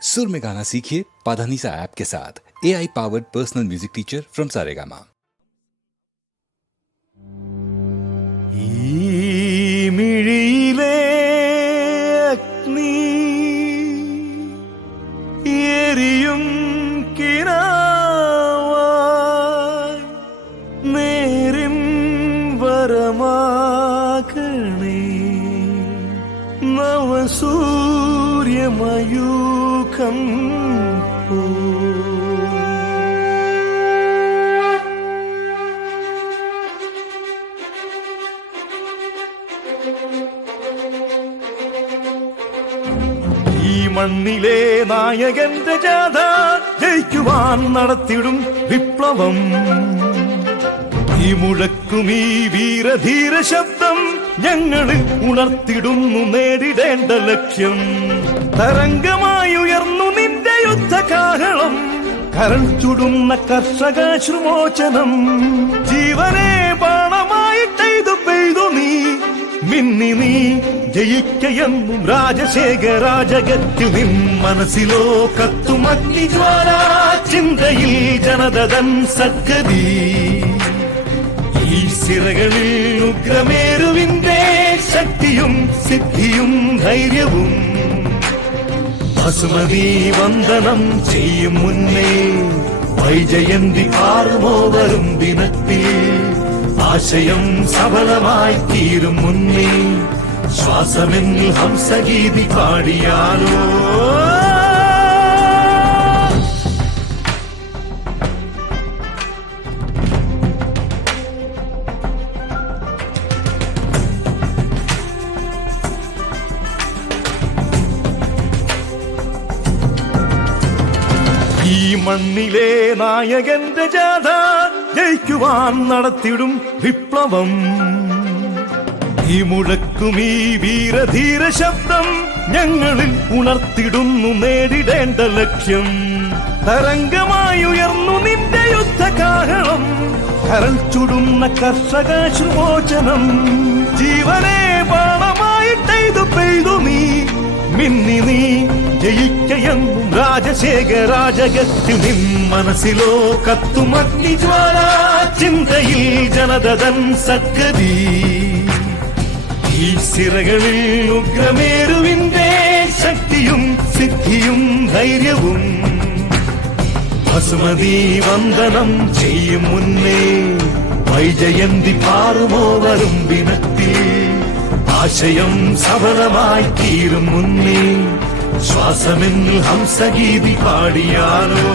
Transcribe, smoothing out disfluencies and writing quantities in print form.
सुर में गाना सीखिए पाधानीसा ऐप के साथ। AI powered personal music teacher from Saregama. മിഴിയിലെ അഗ്നി എരിയും കിനാവായി നേരും വരമാകണേ നവസൂര്യമയൂഖം പോ ഈ മണ്ണിലെ നായകന്റെ ജാഥ ജയിക്കുവാൻ നടത്തിടും വിപ്ലവം. ഈ മുഴക്കും ഈ വീരധീര ശബ്ദം ഞങ്ങളിൽ ഉണർത്തിടുന്നു നേടിടേണ്ട ലക്ഷ്യം. തരംഗമായി ഉയർന്നു നിന്റെ യുദ്ധകാഹളം, കരൾ ചുടുന്ന കർഷകാശ്രുമോചനം. ജീവനെ ബാണമായിട്ടെയ്തു പെയ്തു നീ മിന്നി നീ ജയിക്കയെന്നും രാജശേഖരാജകത്തിൽ നിൻ മനസ്സിലോ കത്തും അഗ്നിജ്വാല. ചിന്തയിൽ ജനതൻ സദ്ഗതി, ഈ സിരകളിൽ ഉഗ്രമേരുവിന്റെ ശക്തിയും സിദ്ധിയും ധൈര്യവും. ബസുമതി വന്ദനം ചെയ്യും മുന്നേ വൈജയന്തി പാറുമോ വരും ദിനത്തിൽ. ആശയം സഫലമായി തീരും മുന്നേ ശ്വാസമെന്നിൽ ഹംസഗീതി പാടിയാലോ. ഈ മണ്ണിലെ നായകന്റെ ജാഥ ജയിക്കുവാൻ നടത്തിടും വിപ്ലവം. ഈ മുഴക്കും ഈ വീരധീര ശബ്ദം ഞങ്ങളിൽ ഉണർത്തിടുന്നു നേടിടേണ്ട ലക്ഷ്യം. തരംഗമായി ഉയർന്നു നിന്റെ യുദ്ധകാഹളം, കരൾ ചുടുന്ന കർഷകാശ്രുമോചനം. ജീവനെ ബാണമായിട്ടെയ്തു പെയ്തു നീ മിന്നി നീ ജയിക്കയെന്നും രാജശേഖരാജകത്തിൽ നിൻ മനസ്സിലോ കത്തും അഗ്നിജ്വാല. ചിന്തയിൽ ജനതൻ സദ്ഗതി, ഈ സിരകളിൽ ഉഗ്രമേരുവിന്റെ ശക്തിയും സിദ്ധിയും ധൈര്യവും. ബസുമതി വന്ദനം ചെയ്യും മുന്നേ വൈജയന്തി പാറുമോ വരും ദിനത്തിൽ. ആശയം സഫലമായി തീരും മുന്നേ ശ്വാസമെന്നിൽ ഹംസഗീതി പാടിയാലോ.